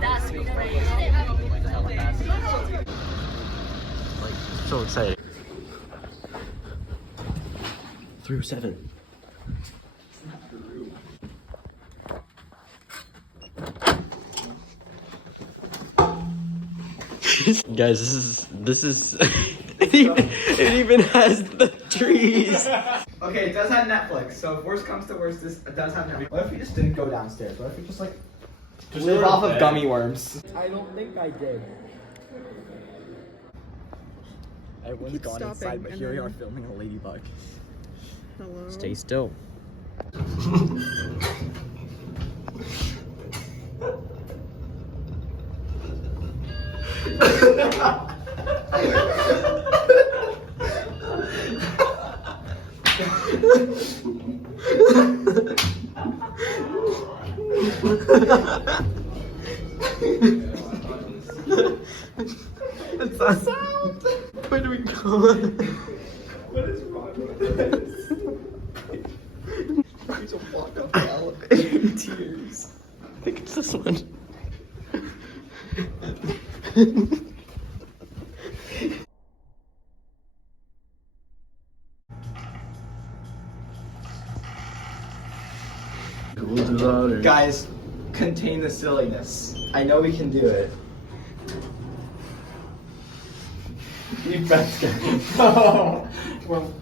That's crazy. Like, so excited. 307. Guys, this is it even has the trees. Okay, it does have Netflix, so if worst comes to worst, this does have Netflix. What if we just didn't go downstairs? What if we just like live off of gummy worms? I don't think I did. Everyone's gone inside, but here we are filming a ladybug. Hello. Stay still. It's a sound. Where do we go? What is wrong with this? Please don't walk up the elevator in tears. I think it's this one. Guys, contain the silliness. I know we can do it. You best get it. Oh, well.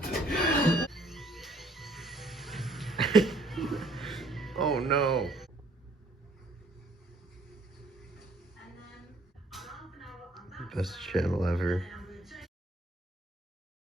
Oh no. Best channel ever.